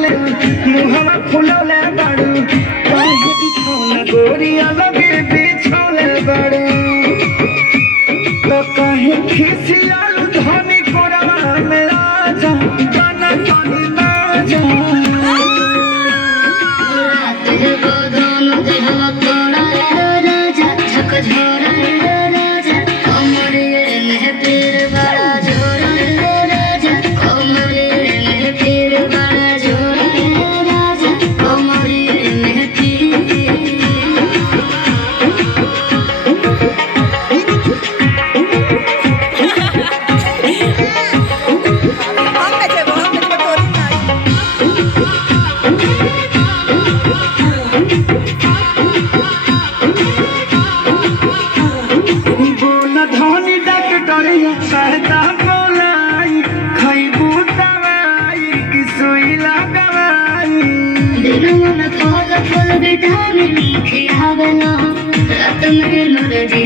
मुहवा फुलौले बाड़ू काहे बिछौना गोरिया लगे बिछौले बाड़ू तो काहे खिसियालू धनी कोरवा में आजा गाना गानी ना जा रात जब दोनों देहवा तोड़ा राजा झक झोरा राजा कमरे में पीर बड़ा झोरा राजा कमरे में पीर बड़ा झोरा राजा कमरे में पीर बोला धनी डॉक्टरिया सहता बोलाई खैबू दवाई कि सुई लगवाई दिनों में फल फल विटामिन खिलावना रात में नूर जी